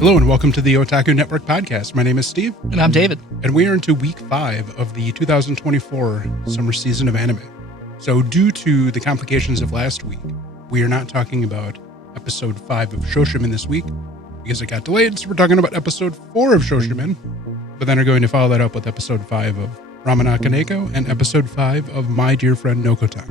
Hello and welcome to the Otaku Network podcast. My name is Steve. And I'm David. And we are into week 5 of the 2024 summer season of anime. So due to the complications of last week, we are not talking about episode 5 of Shoshimin this week because it got delayed. So we're talking about episode 4 of Shoshimin, but then are going to follow that up with episode 5 of Ramen Akaneko and episode 5 of My Deer Friend Nokotan.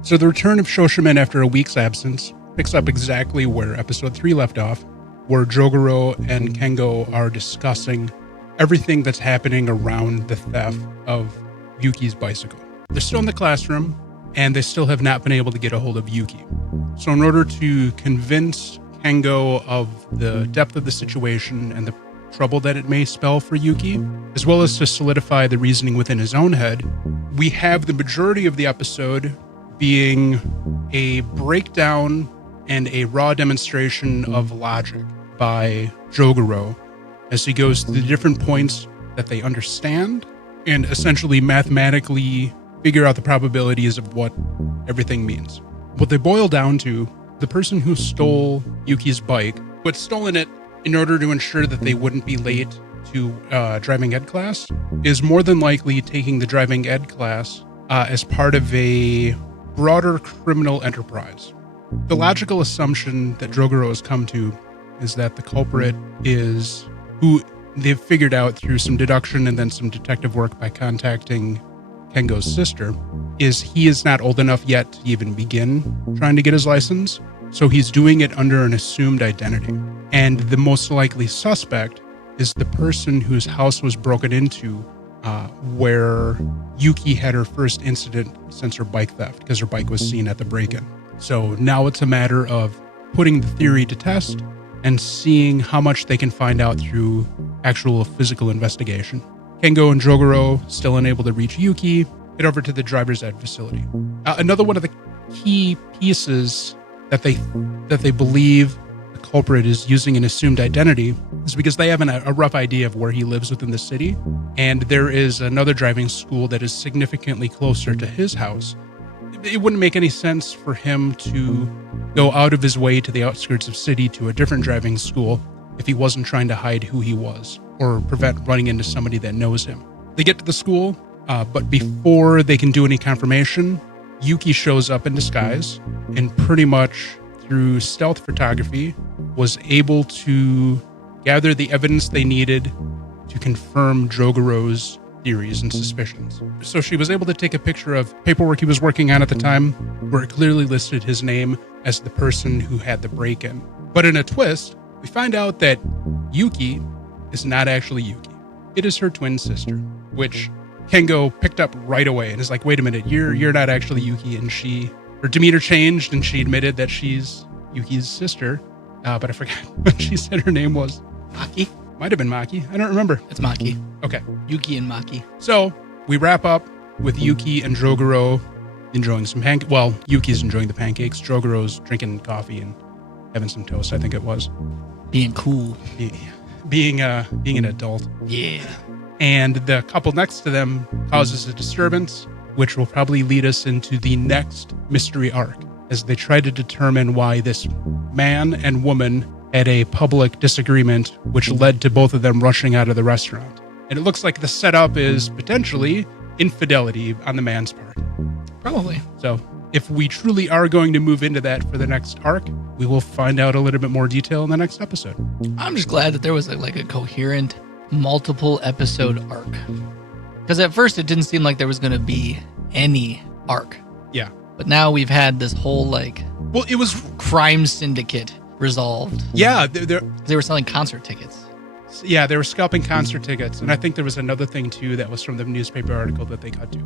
So the return of Shoshimin after a week's absence picks up exactly where episode 3 left off, where Jogoro and Kengo are discussing everything that's happening around the theft of Yuki's bicycle. They're still in the classroom, and they still have not been able to get a hold of Yuki. So in order to convince Kengo of the depth of the situation and the trouble that it may spell for Yuki, as well as to solidify the reasoning within his own head, we have the majority of the episode being a breakdown and a raw demonstration of logic by Jogoro as he goes through the different points that they understand and essentially mathematically figure out the probabilities of what everything means. What they boil down to, the person who stole Yuki's bike, but stolen it in order to ensure that they wouldn't be late to driving ed class, is more than likely taking the driving ed class as part of a broader criminal enterprise. The logical assumption that Jogoro has come to is that the culprit is who they've figured out through some deduction and then some detective work by contacting Kengo's sister, is he is not old enough yet to even begin trying to get his license, so he's doing it under an assumed identity. And the most likely suspect is the person whose house was broken into where Yuki had her first incident since her bike theft, because her bike was seen at the break-in. So now it's a matter of putting the theory to test and seeing how much they can find out through actual physical investigation. Kengo and Jogoro, still unable to reach Yuki, head over to the driver's ed facility. Another one of the key pieces that they believe the culprit is using an assumed identity is because they have a rough idea of where he lives within the city, and there is another driving school that is significantly closer to his house. It wouldn't make any sense for him to go out of his way to the outskirts of city to a different driving school if he wasn't trying to hide who he was or prevent running into somebody that knows him. They get to the school, but before they can do any confirmation, Yuki shows up in disguise and pretty much through stealth photography was able to gather the evidence they needed to confirm Jogoro's theories and suspicions. So she was able to take a picture of paperwork he was working on at the time where it clearly listed his name as the person who had the break-in. But in a twist, we find out that Yuki is not actually Yuki. It is her twin sister, which Kengo picked up right away and is like, wait a minute, you're not actually Yuki. And her demeanor changed and she admitted that she's Yuki's sister. But I forgot what she said her name was. Maki? Might have been Maki. I don't remember. It's Maki. Okay. Yuki and Maki. So we wrap up with Yuki and Jogoro enjoying some pancakes. Well, Yuki's enjoying the pancakes. Jogoro's drinking coffee and having some toast, I think it was. Being cool. Being an adult. Yeah. And the couple next to them causes a disturbance, which will probably lead us into the next mystery arc, as they try to determine why this man and woman had a public disagreement, which led to both of them rushing out of the restaurant. And it looks like the setup is potentially infidelity on the man's part. Probably. So if we truly are going to move into that for the next arc, we will find out a little bit more detail in the next episode. I'm just glad that there was a coherent multiple episode arc. Because at first it didn't seem like there was going to be any arc. Yeah. But now we've had this whole it was crime syndicate resolved. Yeah. They were selling concert tickets. Yeah, they were scalping concert tickets. And I think there was another thing too that was from the newspaper article that they cut to.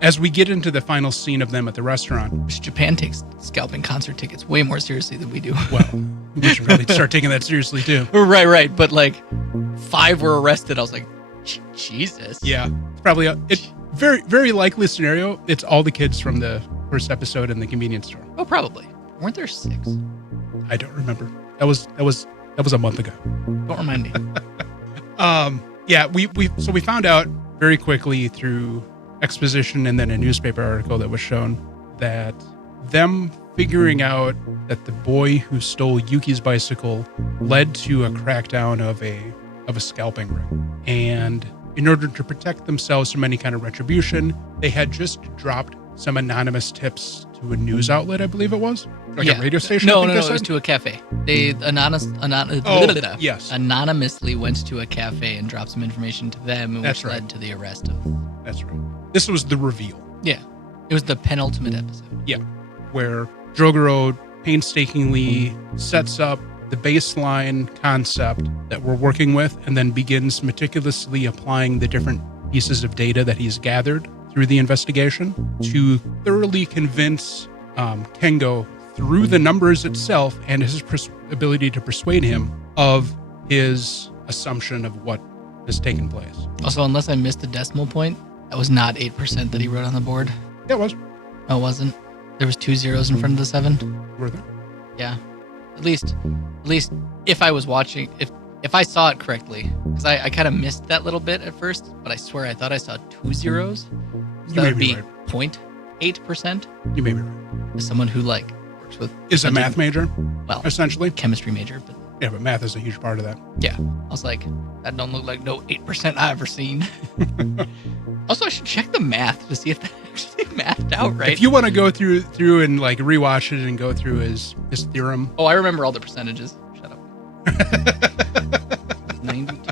As we get into the final scene of them at the restaurant. Japan takes scalping concert tickets way more seriously than we do. Well, we should probably start taking that seriously too. Right. But 5 were arrested. I was like, Jesus. Yeah. It's probably very, very likely scenario. It's all the kids from the first episode in the convenience store. Oh, probably. Weren't there 6? I don't remember. That was a month ago. Don't remind me. Yeah, we found out very quickly through exposition and then a newspaper article that was shown that them figuring out that the boy who stole Yuki's bicycle led to a crackdown of a scalping ring. And in order to protect themselves from any kind of retribution, they had just dropped some anonymous tips to a news outlet, I believe it was. Like a radio station? No, it was to a cafe. They yes. anonymously went to a cafe and dropped some information to them, which led to the arrest of... That's right. This was the reveal. Yeah. It was the penultimate episode. Yeah. Where Jogoro painstakingly sets up the baseline concept that we're working with and then begins meticulously applying the different pieces of data that he's gathered through the investigation to thoroughly convince Kengo through the numbers itself and his ability to persuade him of his assumption of what has taken place. Also, unless I missed a decimal point, that was not 8% that he wrote on the board. Yeah, it was. No, it wasn't. There was 2 zeros in front of the 7. Were there? Yeah. At least if I was watching, if I saw it correctly, because I kind of missed that little bit at first, but I swear I thought I saw 2 zeros. So that would be right. 0.8%. You may be right. As someone who works with... Is a math major? Well, essentially. Chemistry major, but... Yeah, but math is a huge part of that. Yeah. I was like, that don't look like no 8% I've ever seen. Also, I should check the math to see if that actually mathed out right. If you want to go through and rewatch it and go through his theorem. Oh, I remember all the percentages. Shut up. 92. No.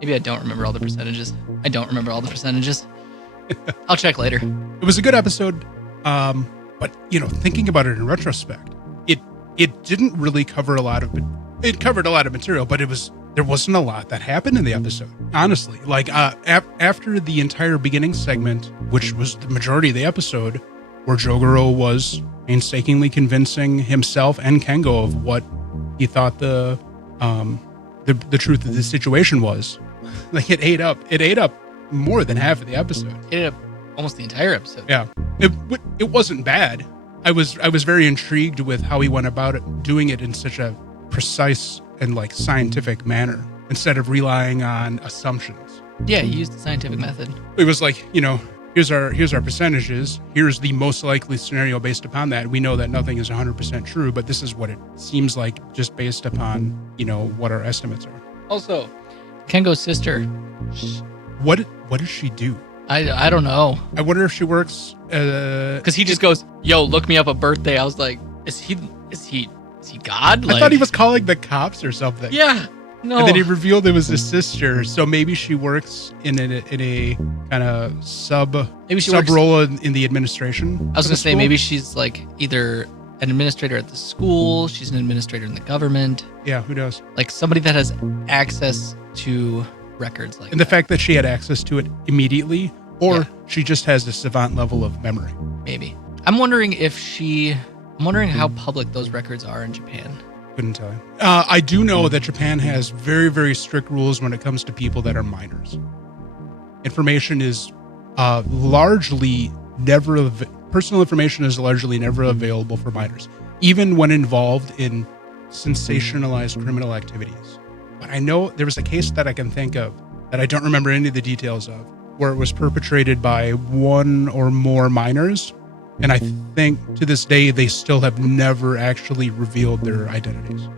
Maybe I don't remember all the percentages. I don't remember all the percentages. I'll check later. It was a good episode, but thinking about it in retrospect, it didn't really cover a lot of. It covered a lot of material, but there wasn't a lot that happened in the episode. Honestly, after the entire beginning segment, which was the majority of the episode, where Jogoro was painstakingly convincing himself and Kengo of what he thought the truth of the situation was, it ate up more than half of the episode. It ate up almost the entire episode. Yeah, it wasn't bad. I was very intrigued with how he went about it, doing it in such a precise and scientific manner instead of relying on assumptions. Yeah, he used the scientific method. It was here's our percentages. Here's the most likely scenario based upon that. We know that nothing is 100% true, but this is what it seems like just based upon what our estimates are. Also, Kengo's sister. What does she do? I don't know. I wonder if she works. Because he just goes, "Yo, look me up a birthday." I was like, "Is he God?" I thought he was calling the cops or something. Yeah. No. And then he revealed it was his sister. So maybe she works in a kind of sub role in the administration. I was gonna say maybe she's either an administrator at the school. She's an administrator in the government. Yeah, who knows? Somebody that has access to records and the fact that she had access to it immediately, or she just has a savant level of memory. Maybe. I'm wondering how public those records are in Japan. Couldn't tell you. I do know that Japan has very, very strict rules when it comes to people that are minors. Information is personal information is largely never available for minors, even when involved in sensationalized criminal activities. But I know there was a case that I can think of that I don't remember any of the details of, where it was perpetrated by one or more minors. And I think to this day, they still have never actually revealed their identities,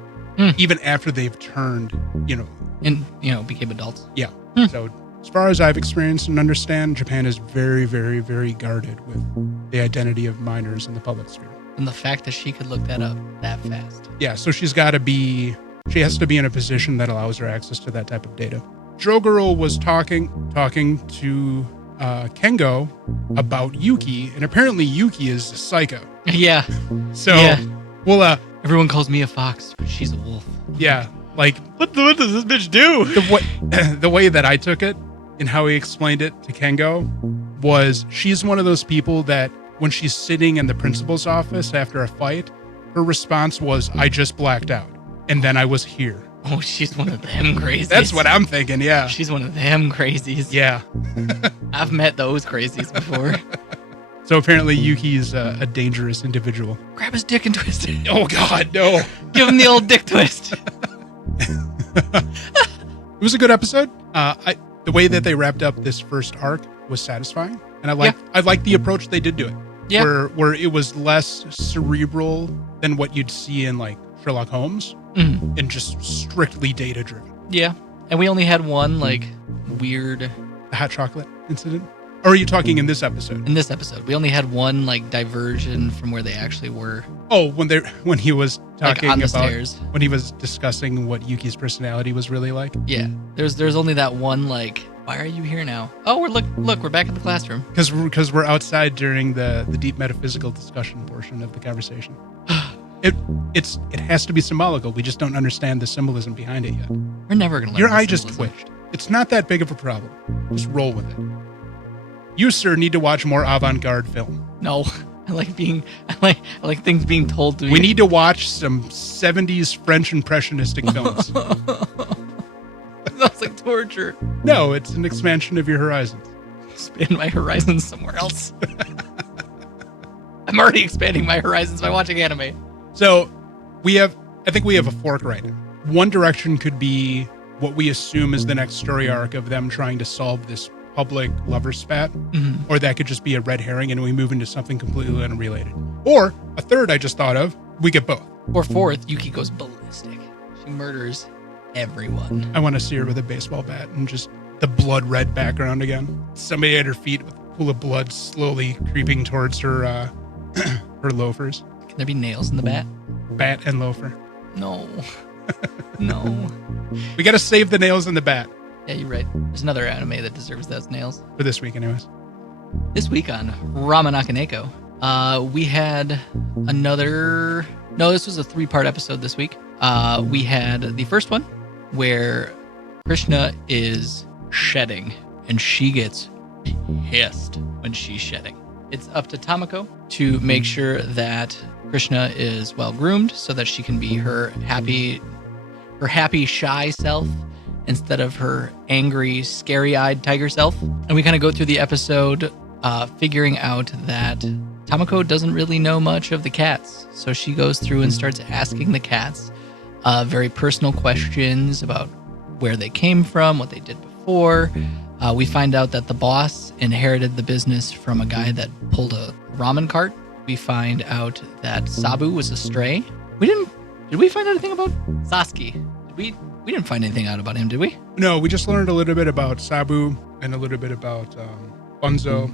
even after they've turned, became adults. Yeah. So as far as I've experienced and understand, Japan is very, very, very guarded with the identity of minors in the public sphere. And the fact that she could look that up that fast. Yeah. So she has to be in a position that allows her access to that type of data. Jogoro was talking to Kengo about Yuki, and apparently Yuki is a psycho. Yeah. So, well, everyone calls me a fox, but she's a wolf. Yeah. What does this bitch do? The way that I took it and how he explained it to Kengo was she's one of those people that when she's sitting in the principal's office after a fight, her response was, "I just blacked out. And then I was here." Oh, she's one of them crazies. That's what I'm thinking, yeah. She's one of them crazies. Yeah. I've met those crazies before. So apparently Yuki's a dangerous individual. Grab his dick and twist it. Oh, God, no. Give him the old dick twist. It was a good episode. The way that they wrapped up this first arc was satisfying. And I liked the approach they did to it. Yeah. where it was less cerebral than what you'd see in like Sherlock Holmes, and just strictly data driven. Yeah. And we only had one like weird The hot chocolate incident. Or are you talking in this episode? in this episode. We only had one like diversion from where they actually were. Oh, when he was talking on the about stairs. when he was discussing what Yuki's personality was really like. Yeah. There's only that one like, why are you here now? Oh, we're back in the classroom. Because we're outside during the deep metaphysical discussion portion of the conversation. It has to be symbolical. We just don't understand the symbolism behind it yet. We're never gonna learn Your the eye just symbolism. twitched. It's not that big of a problem. Just roll with it. You, sir, need to watch more avant-garde film. No. I like things being told to me. We need to watch some 70s French impressionistic films. That's like torture. No, it's an expansion of your horizons. Expand my horizons somewhere else. I'm already expanding my horizons by watching anime. So I think we have a fork right now. One direction could be what we assume is the next story arc of them trying to solve this public lover spat, or that could just be a red herring and we move into something completely unrelated. Or a third I just thought of, we get both. Or fourth, Yuki goes ballistic. She murders everyone. I want to see her with a baseball bat and just the blood red background again. Somebody at her feet with a pool of blood slowly creeping towards her her loafers. Can there be nails in the bat? Bat and loafer. No. No. We got to save the nails in the bat. Yeah, you're right. There's another anime that deserves those nails. For this week, anyways. This week on Ramen Akaneko, we had another... No, this was a 3-part episode this week. We had the first one where Krishna is shedding, and she gets pissed when she's shedding. It's up to Tamako to make sure that Krishna is well groomed so that she can be her happy, shy self instead of her angry, scary-eyed tiger self. And we kind of go through the episode figuring out that Tamako doesn't really know much of the cats. So she goes through and starts asking the cats very personal questions about where they came from, what they did before. We find out that the boss inherited the business from a guy that pulled a ramen cart. We find out that Sabu was a stray. Did we find anything about Sasuke? We didn't find anything out about him, did we? No, we just learned a little bit about Sabu and a little bit about Bunzo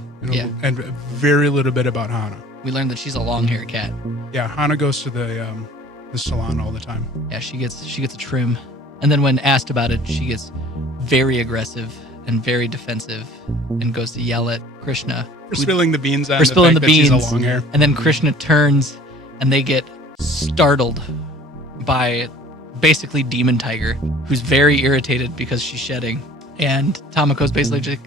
and very little bit about Hana. We learned that she's a long-haired cat. Yeah, Hana goes to the salon all the time. Yeah, she gets a trim. And then when asked about it, she gets very aggressive and very defensive and goes to yell at Krishna. For spilling the beans on For spilling fact the that she's beans. a long hair. And then Krishna turns and they get startled by basically Demon Tiger, who's very irritated because she's shedding. And Tamako's basically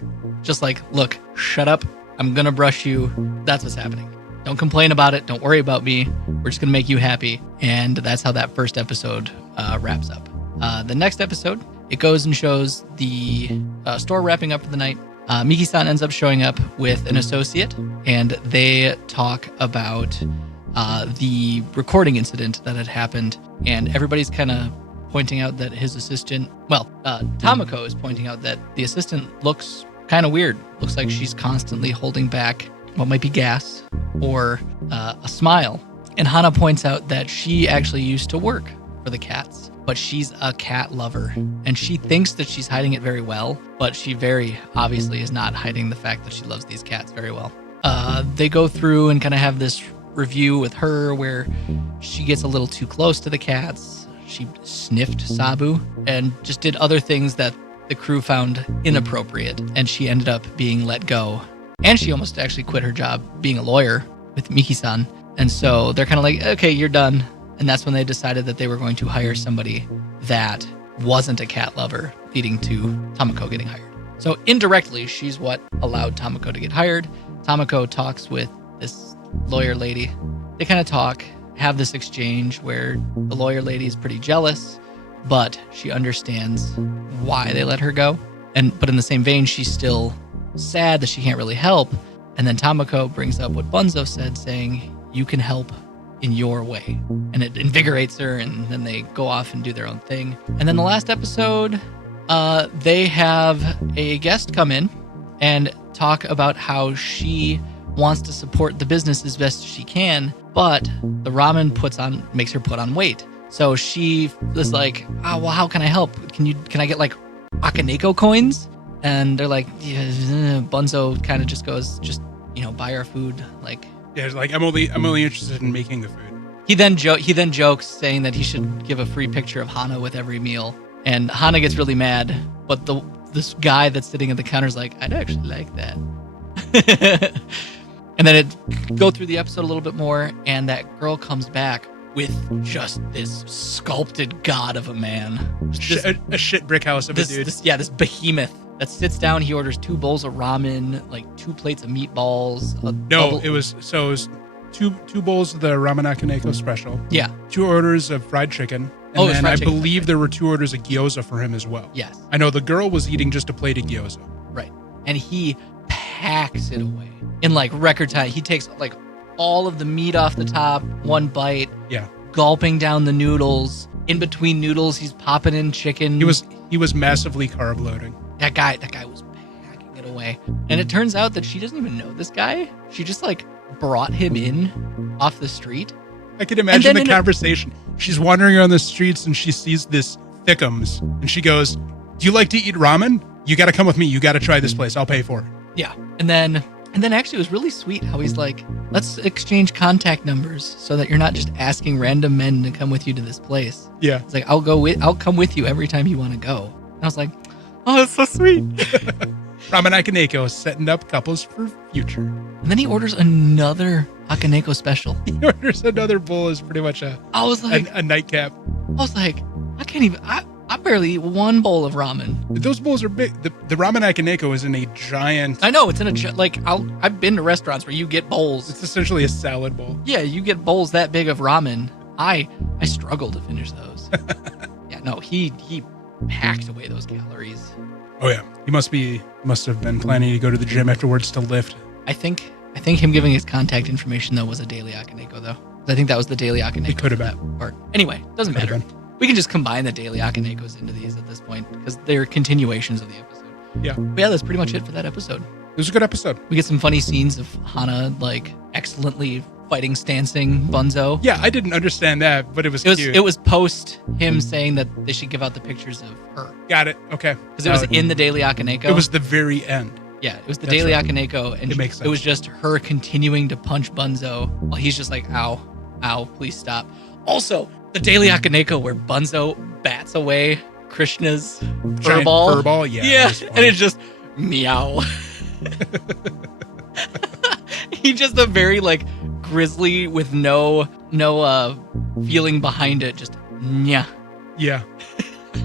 just like, look, shut up. I'm going to brush you. That's what's happening. Don't complain about it. Don't worry about me. We're just going to make you happy. And that's how that first episode wraps up. The next episode, it goes and shows the store wrapping up for the night. Miki-san ends up showing up with an associate, and they talk about the recording incident that had happened. And everybody's kind of pointing out that his assistant, Tamako is pointing out that the assistant looks kind of weird. Looks like she's constantly holding back what might be gas or a smile. And Hana points out that she actually used to work for the cats, but she's a cat lover. And she thinks that she's hiding it very well, but she very obviously is not hiding the fact that she loves these cats very well. They go through and kind of have this review with her where she gets a little too close to the cats. She sniffed Sabu and just did other things that the crew found inappropriate, and she ended up being let go. And she almost actually quit her job being a lawyer with Miki-san. And so they're kind of like, okay, you're done. And that's when they decided that they were going to hire somebody that wasn't a cat lover, leading to Tamako getting hired. So indirectly, she's what allowed Tamako to get hired. Tamako talks with this lawyer lady. They kind of talk, have this exchange where the lawyer lady is pretty jealous, but she understands why they let her go. But in the same vein, she's still sad that she can't really help. And then Tamako brings up what Bunzo said, saying, you can help in your way. And it invigorates her, and then they go off and do their own thing. And then the last episode, they have a guest come in and talk about how she wants to support the business as best she can, but the ramen makes her put on weight. So she is like, oh, well, how can I help? Can I get like Akaneko coins? And they're like, yeah. Bunzo kind of just goes, buy our food. Like, yeah, it's like I'm only interested in making the food. He then jokes saying that he should give a free picture of Hana with every meal. And Hana gets really mad, but this guy that's sitting at the counter is like, I'd actually like that. And then it go through the episode a little bit more, and that girl comes back with just this sculpted god of a man. A shit brick house of a dude. This behemoth that sits down. He orders 2 bowls of ramen, like 2 plates of meatballs. It was 2 bowls of the Ramen Akaneko special. Yeah. 2 orders of fried chicken. And then I believe there were 2 orders of gyoza for him as well. Yes. I know the girl was eating just a plate of gyoza. Right. And he packs it away in like record time. He takes like all of the meat off the top, 1 bite. Yeah. Gulping down the noodles. In between noodles, he's popping in chicken. He was massively carb loading. That guy was packing it away. And it turns out that she doesn't even know this guy. She just like brought him in off the street. I can imagine the conversation. She's wandering around the streets and she sees this thickums and she goes, "Do you like to eat ramen? You got to come with me. You got to try this place. I'll pay for it." Yeah. And then actually it was really sweet how he's like, let's exchange contact numbers so that you're not just asking random men to come with you to this place. Yeah. It's like, I'll come with you every time you want to go. And I was like, oh, that's so sweet. Ramen Akaneko is setting up couples for future. And then he orders another Akaneko special. He orders another bowl as pretty much a nightcap. I was like, I barely eat 1 bowl of ramen. Those bowls are big. The Ramen Akaneko is in a giant... I know, it's in I've been to restaurants where you get bowls. It's essentially a salad bowl. Yeah, you get bowls that big of ramen. I struggle to finish those. Yeah, no, he packed away those calories. Oh yeah, he must have been planning to go to the gym afterwards to lift. I think him giving his contact information though was a daily Akaneko though. I think that was the daily Akaneko. It could have been. That part. Anyway, doesn't matter. We can just combine the daily Akanekos into these at this point because they're continuations of the episode. Yeah. But yeah, that's pretty much it for that episode. It was a good episode. We get some funny scenes of Hana like excellently fighting stancing Bunzo. Yeah, I didn't understand that, but it was cute. It was post him saying that they should give out the pictures of her. Got it. Okay. Because it was in the daily Akaneko. It was the very end. Yeah, it was the daily Akaneko, and it was just her continuing to punch Bunzo while he's just like, ow, please stop. Also, the daily Akaneko where Bunzo bats away Krishna's fur ball. Yeah. And it's just meow. He's just a very like grizzly with no feeling behind it. Just yeah. Yeah.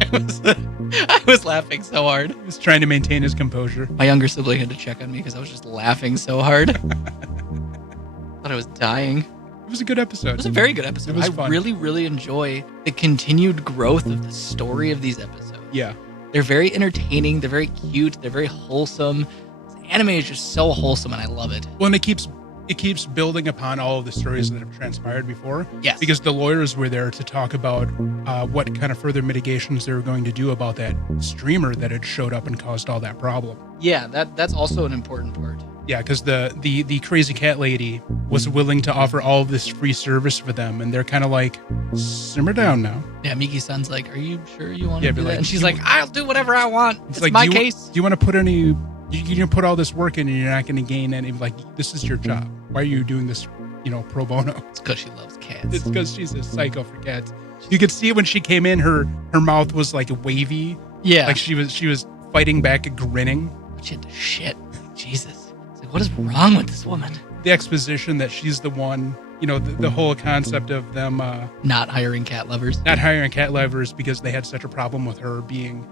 I was laughing so hard. He was trying to maintain his composure. My younger sibling had to check on me because I was just laughing so hard. Thought I was dying. It was a good episode. It was a very good episode. It was fun. Really, really enjoy the continued growth of the story of these episodes. Yeah. They're very entertaining. They're very cute. They're very wholesome. This anime is just so wholesome, and I love it. Well, and it keeps building upon all of the stories that have transpired before. Yes. Because the lawyers were there to talk about what kind of further mitigations they were going to do about that streamer that had showed up and caused all that problem. Yeah, that's also an important part. Yeah, because the crazy cat lady was willing to offer all of this free service for them, and they're kind of like, simmer down now. Yeah, Miki-san's like, are you sure you want to do that? Like, and she's like, I'll do whatever I want. It's like, my case. Do you want to put any... You put all this work in and you're not going to gain any... Like, this is your job. Why are you doing this, pro bono? It's because she loves cats. It's because she's a psycho for cats. You could see when she came in, her mouth was like wavy. Yeah. Like she was fighting back, grinning. She had to shit. Jesus. It's like, what is wrong with this woman? The exposition that she's the one, the whole concept of them... not hiring cat lovers. Not hiring cat lovers because they had such a problem with her being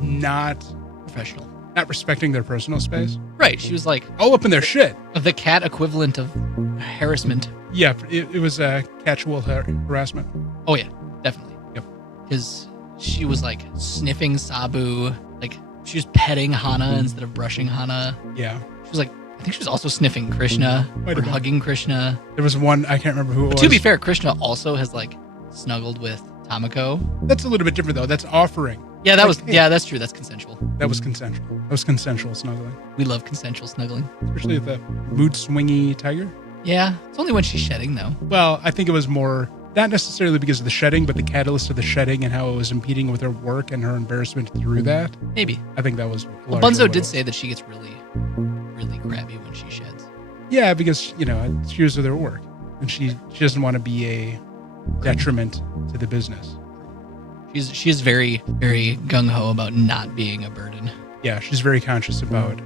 not... professional. Not respecting their personal space. Right. She was like... all up in their shit. The cat equivalent of harassment. Yeah, it was casual harassment. Oh, yeah. Definitely. Yep. Because she was like sniffing Sabu. Like she was petting Hana instead of brushing Hana. Yeah. She was like... I think she was also sniffing Krishna or hugging Krishna. There was one, I can't remember who it was. To be fair, Krishna also has like snuggled with Tamako. That's a little bit different though. That's offering. Yeah, Like, hey, that's true. That's consensual. That was consensual. That was consensual snuggling. We love consensual snuggling. Especially the mood swingy tiger. Yeah, it's only when she's shedding though. Well, I think it was more, not necessarily because of the shedding, but the catalyst of the shedding and how it was impeding with her work and her embarrassment through that. Maybe. I think that was Well, Bunzo did say that she gets really, really crabby when she sheds. Yeah, because, she was with her work. And she doesn't want to be a detriment to the business. She is very, very gung-ho about not being a burden. Yeah, she's very conscious about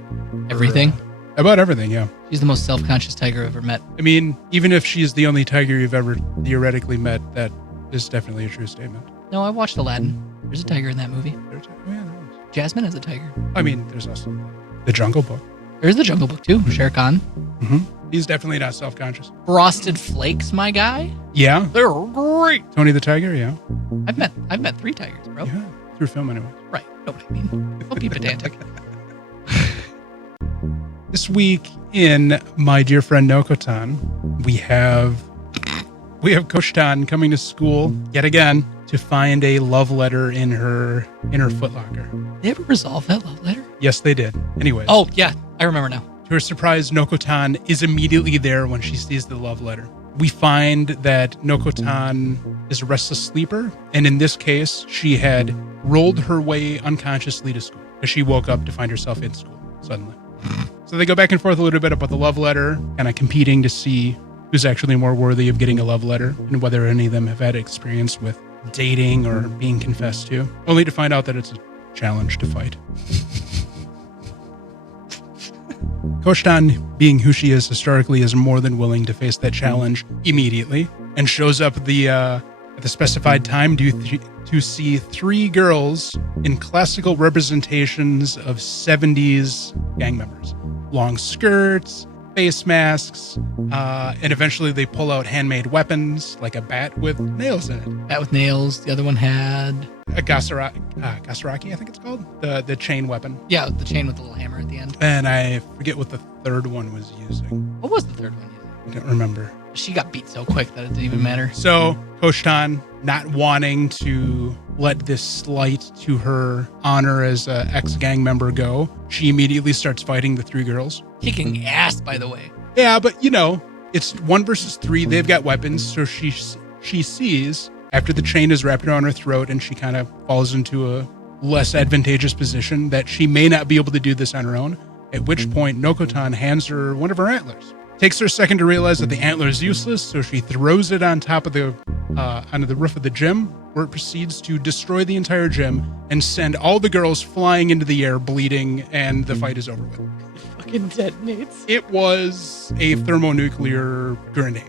everything. About everything, yeah. She's the most self-conscious tiger I've ever met. I mean, even if she's the only tiger you've ever theoretically met, that is definitely a true statement. No, I watched Aladdin. There's a tiger in that movie. Yeah, Jasmine has a tiger. I mean, there's also the Jungle Book. There's the Jungle Book too. Shere Khan. Mm-hmm. He's definitely not self-conscious. Frosted Flakes, my guy. Yeah, they're great. Tony the Tiger, yeah. I've met 3 tigers, bro. Yeah, through film anyway. Right. Know what I mean. Don't be pedantic. This week in My Deer Friend Nokotan, we have Koshtan coming to school yet again to find a love letter in her footlocker. Did they ever resolve that love letter? Yes, they did. Anyways. Oh, yeah. I remember now. To her surprise, Nokotan is immediately there when she sees the love letter. We find that Nokotan is a restless sleeper, and in this case, she had rolled her way unconsciously to school as she woke up to find herself in school suddenly. So they go back and forth a little bit about the love letter, kind of competing to see who's actually more worthy of getting a love letter and whether any of them have had experience with dating or being confessed to, only to find out that it's a challenge to fight. Koshtan, being who she is historically, is more than willing to face that challenge immediately and shows up at the specified time to see 3 girls in classical representations of 70s gang members. Long skirts, face masks, and eventually they pull out handmade weapons like a bat with nails in it. Bat with nails. The other one had a Gasaraki, I think it's called, the chain weapon. Yeah, the chain with the little hammer at the end. And I forget what the third one was using. What was the third one using? I don't remember. She got beat so quick that it didn't even matter. So Koshtan, not wanting to let this slight to her honor as an ex-gang member go, she immediately starts fighting the 3 girls. Kicking ass, by the way. Yeah, but it's 1 versus 3. They've got weapons, so she sees after the chain is wrapped around her throat and she kind of falls into a less advantageous position that she may not be able to do this on her own, at which point Nokotan hands her one of her antlers. Takes her a second to realize that the antler is useless, so she throws it on top of onto the roof of the gym, where it proceeds to destroy the entire gym and send all the girls flying into the air bleeding, and the fight is over with. It fucking detonates. It was a thermonuclear grenade.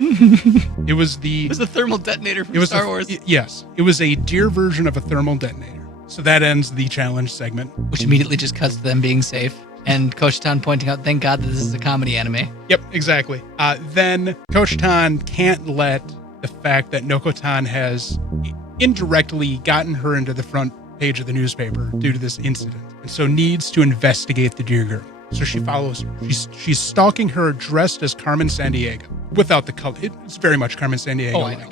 It was a thermal detonator from Star Wars. Yes. It was a deer version of a thermal detonator. So that ends the challenge segment. Which immediately just cuts to them being safe. And Coach Tan pointing out, thank God that this is a comedy anime. Yep, exactly. Then Coach Tan can't let the fact that Nokotan has indirectly gotten her into the front page of the newspaper due to this incident, and so needs to investigate the deer girl. So she follows her. She's stalking her dressed as Carmen Sandiego without the color. It's very much Carmen Sandiego. Oh, I know.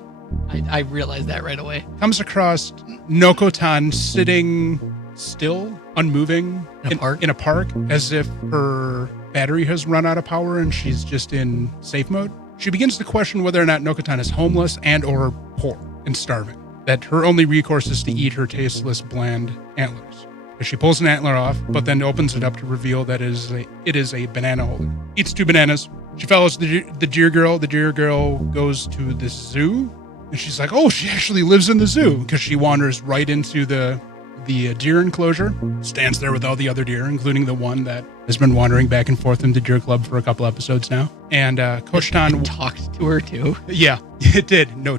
I realized that right away. Comes across Nokotan sitting still, unmoving in a park as if her battery has run out of power and she's just in safe mode. She begins to question whether or not Nokotan is homeless and or poor and starving, that her only recourse is to eat her tasteless, bland antlers. She pulls an antler off, but then opens it up to reveal that it is a banana holder. Eats 2 bananas. She follows the deer girl. The deer girl goes to the zoo, and she's like, oh, she actually lives in the zoo, because she wanders right into the deer enclosure, stands there with all the other deer, including the one that has been wandering back and forth in the deer club for a couple episodes now. And Koshtan talked to her too. Yeah, it did. No,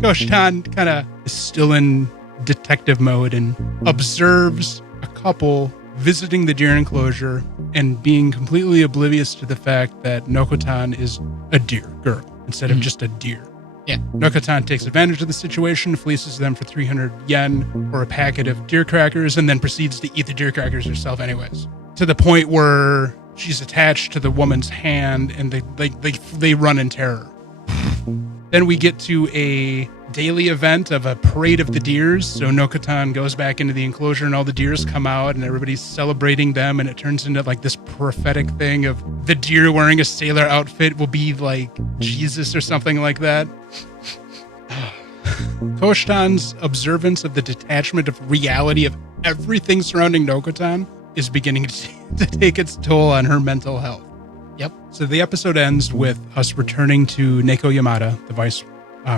Koshtan kind of is still in detective mode and observes a couple visiting the deer enclosure and being completely oblivious to the fact that Nokotan is a deer girl instead of just a deer. Yeah. Nokotan takes advantage of the situation, fleeces them for 300 yen for a packet of deer crackers, and then proceeds to eat the deer crackers herself anyways. To the point where she's attached to the woman's hand and they run in terror. Then we get to a daily event of a parade of the deers. So Nokotan goes back into the enclosure and all the deers come out and everybody's celebrating them. And it turns into like this prophetic thing of the deer wearing a sailor outfit will be like Jesus or something like that. Koshtan's observance of the detachment of reality of everything surrounding Nokotan is beginning to take its toll on her mental health. Yep. So the episode ends with us returning to Neko Yamada, the vice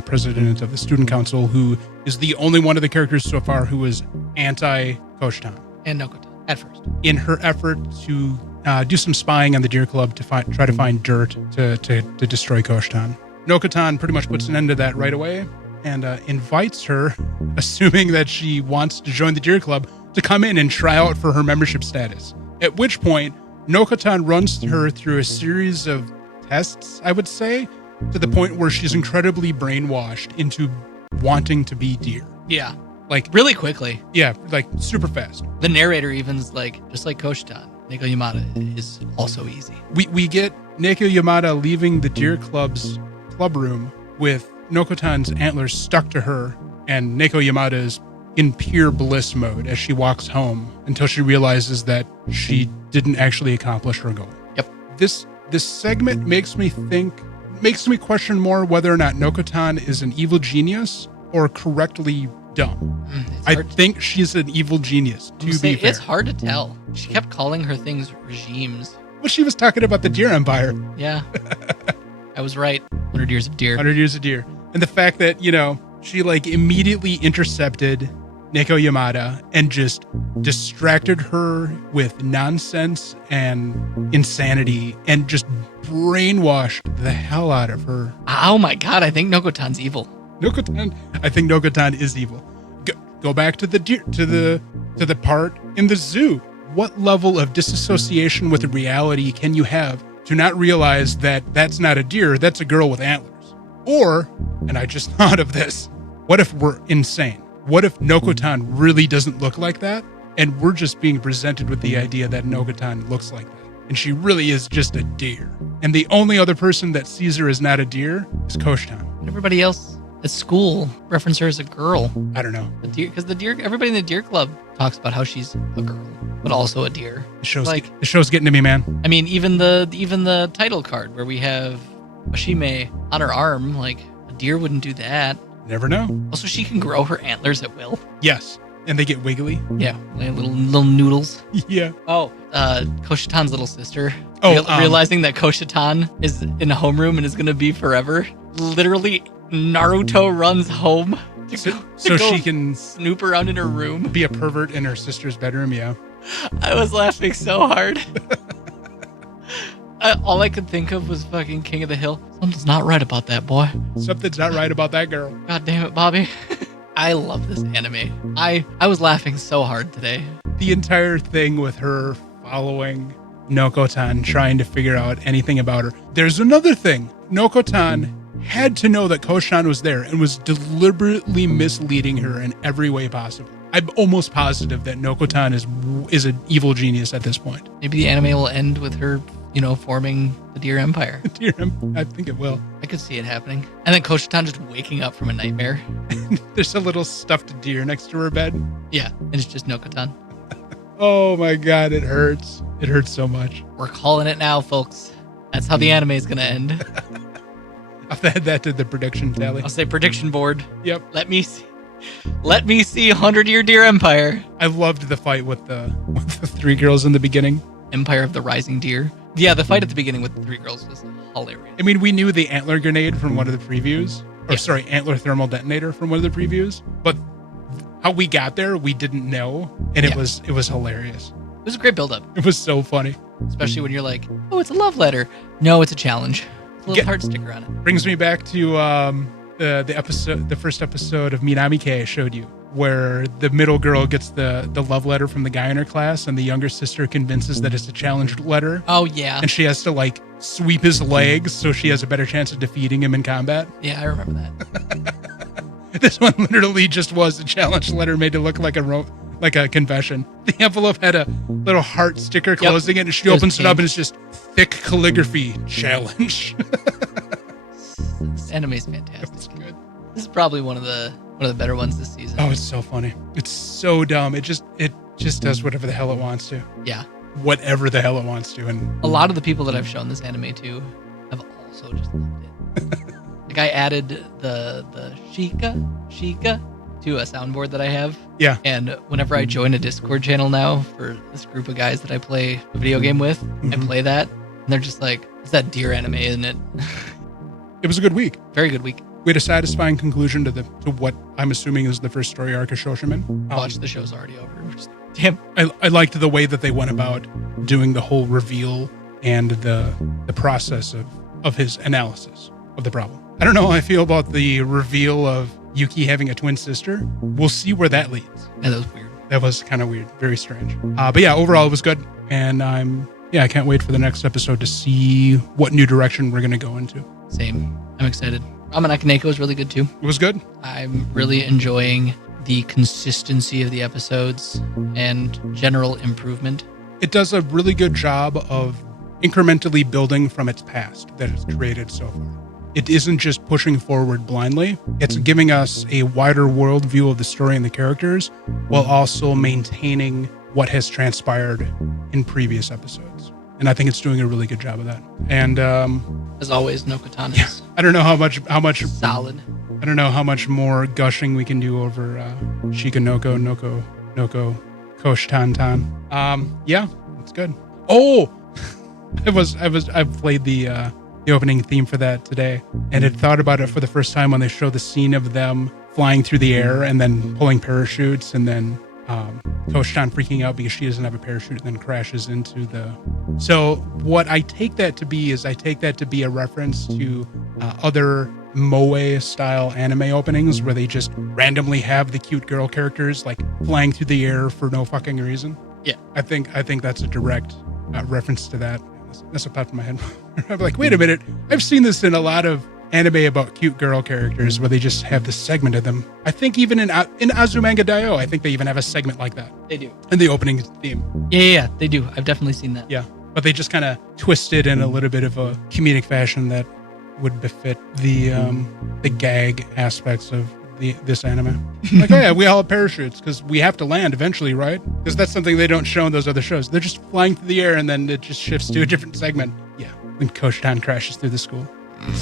president of the student council, who is the only one of the characters so far who is anti-Koshtan. And Nokotan, at first. In her effort to do some spying on the Deer Club to try to find dirt to destroy Koshtan. Nokotan pretty much puts an end to that right away and invites her, assuming that she wants to join the Deer Club, to come in and try out for her membership status. At which point, Nokotan runs her through a series of tests, I would say, to the point where she's incredibly brainwashed into wanting to be Deer. Yeah. Like, really quickly. Yeah, like super fast. The narrator even's like, just like Koshtan, Neko Yamada is also easy. We get Neko Yamada leaving the Deer Club's club room with Nokotan's antlers stuck to her, and Neko Yamada is in pure bliss mode as she walks home until she realizes that she didn't actually accomplish her goal. Yep. This segment makes me question more whether or not Nokotan is an evil genius or correctly dumb. I think she's an evil genius, to be fair. It's hard to tell. She kept calling her things regimes. Well, she was talking about the Deer Empire. Yeah. I was right. 100 Years of Deer. 100 Years of Deer. And the fact that, she like immediately intercepted Neko Yamada and just distracted her with nonsense and insanity and just brainwashed the hell out of her. Oh my god, I think Nokotan's evil. I think Nokotan is evil. Go back to the deer, to the part in the zoo. What level of disassociation with reality can you have to not realize that that's not a deer, that's a girl with antlers? Or, and I just thought of this, what if we're insane? What if Nokotan really doesn't look like that? And we're just being presented with the idea that Nokotan looks like that. And she really is just a deer. And the only other person that sees her as not a deer is Koshtan. Everybody else at school reference her as a girl. I don't know. Because everybody in the Deer Club talks about how she's a girl, but also a deer. The show's getting to me, man. I mean, even the title card where we have Shoshimin on her arm, like a deer wouldn't do that. Never know. Also, she can grow her antlers at will. Yes. And they get wiggly. Yeah, like little noodles. Yeah. Oh, Koshitan's little sister. Oh, realizing that Koshitan is in a homeroom and is going to be forever. Literally, Naruto runs home to go she can snoop around in her room. Be a pervert in her sister's bedroom, yeah. I was laughing so hard. All I could think of was fucking King of the Hill. Something's not right about that boy. Something's not right about that girl. God damn it, Bobby. I love this anime. I was laughing so hard today. The entire thing with her following Nokotan, trying to figure out anything about her. There's another thing. Nokotan had to know that Koshtan was there and was deliberately misleading her in every way possible. I'm almost positive that Nokotan is an evil genius at this point. Maybe the anime will end with her, forming the Deer Empire. I think it will. I could see it happening. And then Koshitan just waking up from a nightmare. There's a little stuffed deer next to her bed. Yeah, and it's just Nokotan. Oh my god, it hurts. It hurts so much. We're calling it now, folks. That's how the anime is going to end. I'll add that to the prediction tally. I'll say prediction board. Yep. Let me see 100-Year Deer Empire. I loved the fight with the three girls in the beginning. Empire of the Rising Deer. Yeah, the fight at the beginning with the three girls was hilarious. I mean, we knew the antler grenade from one of the previews. Antler thermal detonator from one of the previews. But how we got there, we didn't know. And it was hilarious. It was a great build-up. It was so funny. Especially when you're like, oh, it's a love letter. No, it's a challenge. It's a little heart sticker on it. Brings me back to the first episode of Minami-ke I showed you, where the middle girl gets the love letter from the guy in her class, and the younger sister convinces that it's a challenge letter. Oh, yeah. And she has to, sweep his legs so she has a better chance of defeating him in combat. Yeah, I remember that. This one literally just was a challenge letter made to look like a confession. The envelope had a little heart sticker closing it, and she opens it up, and it's just thick calligraphy challenge. anime's fantastic. It's good. This is probably one of the better ones this season. Oh, it's so funny. It's so dumb. It just does whatever the hell it wants to. Yeah. Whatever the hell it wants to. And a lot of the people that I've shown this anime to have also just loved it. Like I added the Shika to a soundboard that I have. Yeah. And whenever I join a Discord channel now for this group of guys that I play a video game with, I play that, and they're just like, "It's that Deer anime, isn't it?" It was a good week. Very good week. We had a satisfying conclusion to what I'm assuming is the first story arc of Shoshimin. Watched the show's already over. Just, damn. I liked the way that they went about doing the whole reveal and the process of his analysis of the problem. I don't know how I feel about the reveal of Yuki having a twin sister. We'll see where that leads. Yeah, that was weird. That was kind of weird. Very strange. But yeah, overall it was good. And I can't wait for the next episode to see what new direction we're going to go into. Same. I'm excited. Ramen Akaneko is really good too. It was good. I'm really enjoying the consistency of the episodes and general improvement. It does a really good job of incrementally building from its past that it's created so far. It isn't just pushing forward blindly. It's giving us a wider world view of the story and the characters while also maintaining what has transpired in previous episodes. And I think it's doing a really good job of that. And as always, Nokotan is I don't know how much solid. I don't know how much more gushing we can do over Shikanoko, Noko, Kosh Tan. Yeah, it's good. Oh, I've played the opening theme for that today, and had thought about it for the first time when they show the scene of them flying through the air and then pulling parachutes, and then Kosh-tan freaking out because she doesn't have a parachute and then crashes into the... So what I take that to be is a reference to other moe-style anime openings where they just randomly have the cute girl characters like flying through the air for no fucking reason. Yeah. I think that's a direct reference to that. That's what popped in my head. I'm like, wait a minute. I've seen this in a lot of anime about cute girl characters where they just have this segment of them. I think even in Azumanga Daioh, I think they even have a segment like that. They do. In the opening theme. Yeah, they do. I've definitely seen that. Yeah. But they just kind of twist it in a little bit of a comedic fashion that would befit the gag aspects of this anime. Like, oh yeah, we all have parachutes because we have to land eventually, right? Because that's something they don't show in those other shows. They're just flying through the air and then it just shifts to a different segment. Yeah. And Kosh-tan crashes through the school. I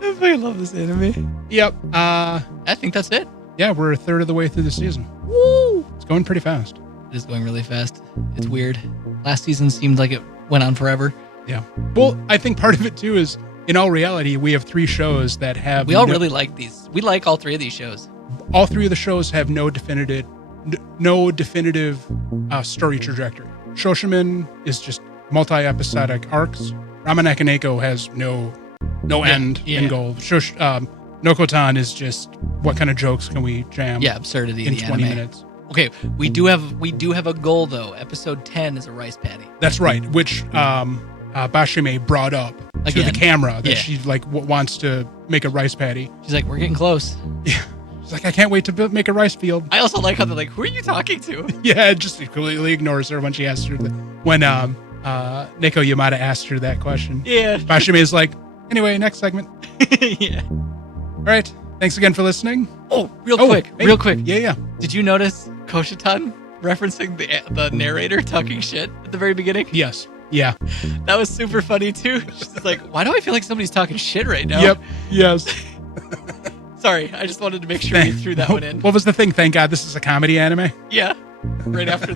fucking love this anime. Yep. I think that's it. Yeah, we're a third of the way through the season. Woo! It's going pretty fast. It is going really fast. It's weird. Last season seemed like it went on forever. Yeah. Well, I think part of it too is, in all reality, we have 3 shows that have... We all really like these. We like all 3 of these shows. All 3 of the shows have no definitive story trajectory. Shoshimin is just multi-episodic arcs. Ramen Akaneko has no end and goal. Nokotan is just what kind of jokes can we jam? Yeah, absurdity in 20 minutes. Okay, we do have a goal though. Episode 10 is a rice patty. That's right, which Bashime brought up to the camera that she wants to make a rice patty. She's like, we're getting close. Yeah. She's like, I can't wait to make a rice field. I also like how they're like, who are you talking to? Yeah, just completely ignores her when she asks her when Neko Yamada asked her that question. Yeah. Bashime is like, anyway, next segment. Yeah. All right. Thanks again for listening. Oh, real quick. Yeah. Did you notice Koshatan referencing the narrator talking shit at the very beginning? Yes. Yeah. That was super funny too. She's like, why do I feel like somebody's talking shit right now? Yep. Yes. Sorry, I just wanted to make sure you threw that one in. What was the thing? Thank God this is a comedy anime. Yeah. Right after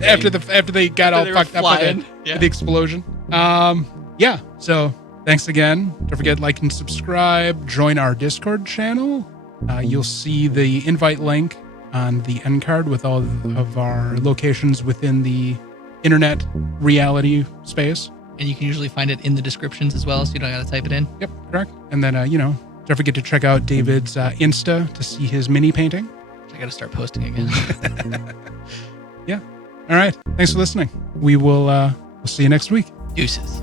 they got all fucked up by the explosion. Yeah. So thanks again. Don't forget to like and subscribe. Join our Discord channel. You'll see the invite link on the end card with all of our locations within the internet reality space. And you can usually find it in the descriptions as well, so you don't got to type it in. Yep, correct. And then, don't forget to check out David's Insta to see his mini painting. I got to start posting again. Yeah. All right. Thanks for listening. We'll see you next week. Deuces.